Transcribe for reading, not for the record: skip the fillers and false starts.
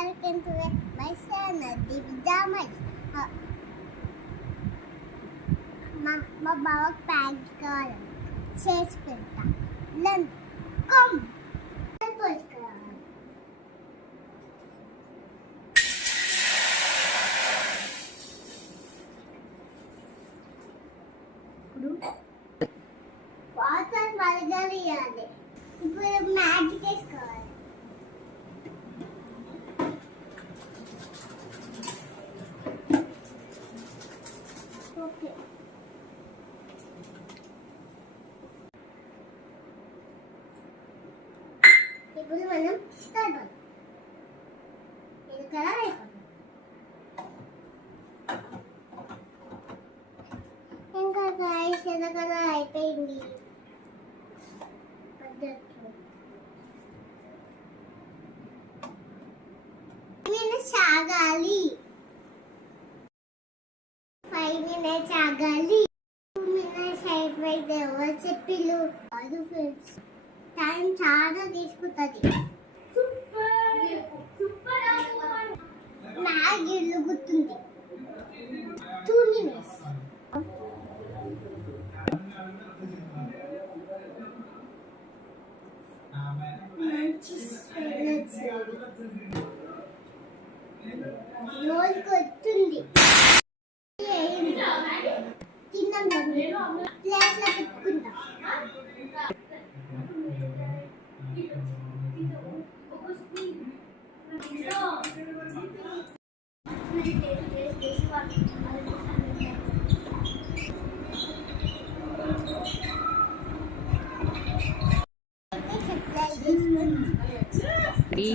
welcome to my channel, Dividamay. మా బావకు pack కావాలి చేసి పెడతా లండ్ కమ్ పోసుకురావాలి ఇప్పుడు వాటర్ మరగలియాలి ఇప్పుడు మ్యాజిక్ వేసుకోవాలి ఓకే ఇప్పుడు మనం స్టార్ట్ అవుతాం ఇది కలర్ అయిపోతుంది ఇంకా గాయస్ ఇది కలర్ అయిపోయింది సాగాలి 5 minutes ఆగాలి 2 minutes అయిపోయింది ఎవరు చెప్పిల్లు అది ఫ్రెండ్స్ టైం చాలా తీసుకుంటుంది మ్యాగీ గుర్తుంది 2 minutes రోజుకి వస్తుంది తిన్నాం ప్లేట్లో పెట్టుకుంటాం ఈ